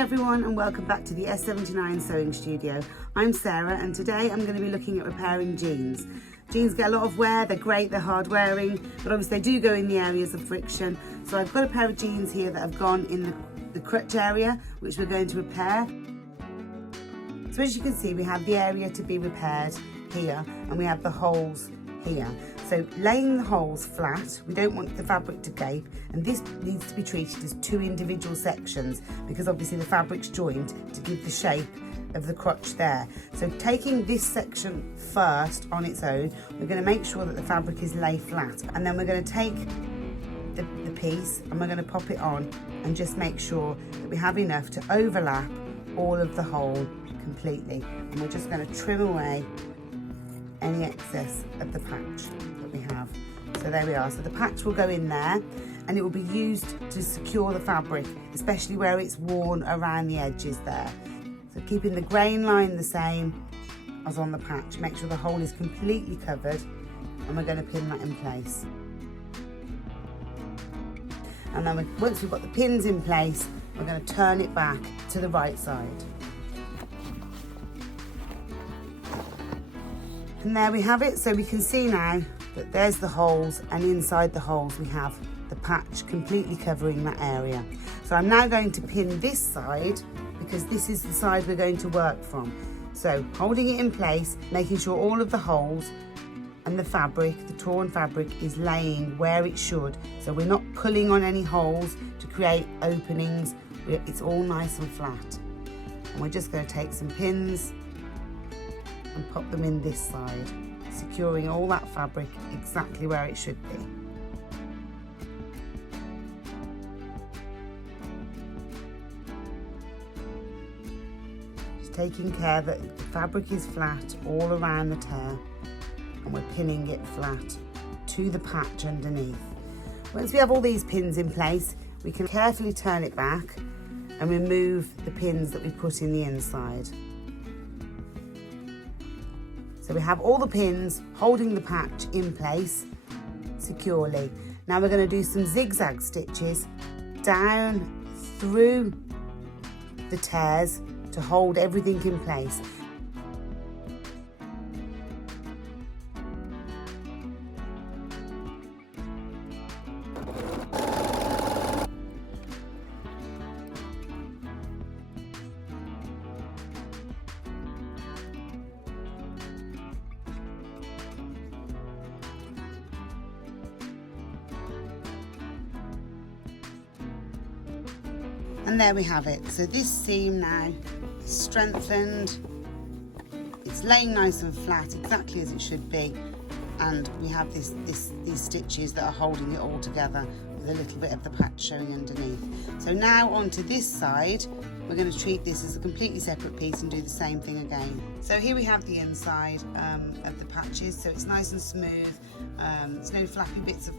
everyone, and welcome back to the S79 sewing studio. I'm Sarah, and today I'm going to be looking at repairing jeans. Jeans get a lot of wear, they're great, they're hard wearing, but obviously they do go in the areas of friction. So I've got a pair of jeans here that have gone in the crotch area, which we're going to repair. So as you can see, we have the area to be repaired here, and we have the holes here. So laying the holes flat, we don't want the fabric to gape, and this needs to be treated as two individual sections because obviously the fabric's joined to give the shape of the crotch there. So taking this section first on its own, we're going to make sure that the fabric is lay flat, and then we're going to take the piece and we're going to pop it on and just make sure that we have enough to overlap all of the hole completely, and we're just going to trim away any excess of the patch that we have. So there we are. So the patch will go in there and it will be used to secure the fabric, especially where it's worn around the edges there. So keeping the grain line the same as on the patch, make sure the hole is completely covered, and we're going to pin that in place. And then once we've got the pins in place, we're going to turn it back to the right side. And there we have it. So we can see now that there's the holes, and inside the holes we have the patch completely covering that area. So I'm now going to pin this side because this is the side we're going to work from. So holding it in place, making sure all of the holes and the fabric, the torn fabric, is laying where it should. So we're not pulling on any holes to create openings. It's all nice and flat. And we're just going to take some pins and pop them in this side, securing all that fabric exactly where it should be. Just taking care that the fabric is flat all around the tear, and we're pinning it flat to the patch underneath. Once we have all these pins in place, we can carefully turn it back and remove the pins that we put in the inside. So we have all the pins holding the patch in place securely. Now we're going to do some zigzag stitches down through the tears to hold everything in place. And there we have it. So this seam now is strengthened, it's laying nice and flat, exactly as it should be, and we have these stitches that are holding it all together with a little bit of the patch showing underneath. So now onto this side, we're going to treat this as a completely separate piece and do the same thing again. So here we have the inside of the patches, so it's nice and smooth. There's no flappy bits of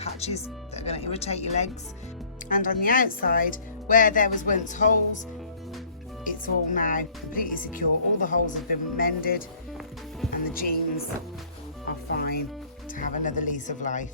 patches that are going to irritate your legs. And on the outside, where there was once holes, it's all now completely secure. All the holes have been mended, and the jeans are fine to have another lease of life.